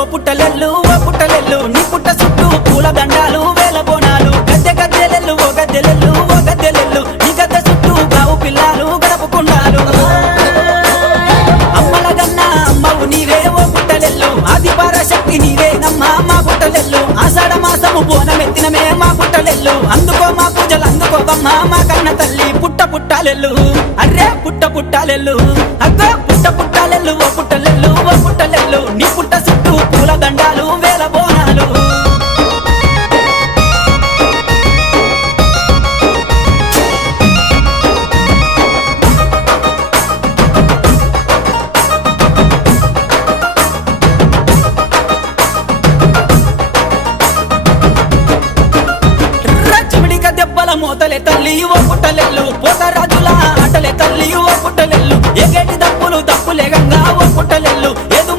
ఓ పుట్టలెల్లు నీ పుట్ట చుట్టూ పూల దండాలు వేల బోనాలు గద్దె గద్దెలెల్లు ఓ గద్దెలెల్లు నీ గద్దె చుట్టూ గావు పిల్లాలు గడపకుండాలు అమ్మల గన్నా అమ్మవు నీవే ఓ పుట్టలెల్లు ఆది పరాశక్తి నీవే నమ్మా మా పుట్టలెల్లు ఆషాఢ మాసము బోనమెత్తినమే మా పుట్టలెల్లు అందుకో మా పూజలు అందుకోవమ్మ మా కన్న తల్లి పుట్టాలెల్లు అర్రే పుట్టాలెల్లు అగ్గో పుట్టాలెల్లు ఓ పుట్టలెల్లు నీ పుట్ట చుట్టూ పూల దండ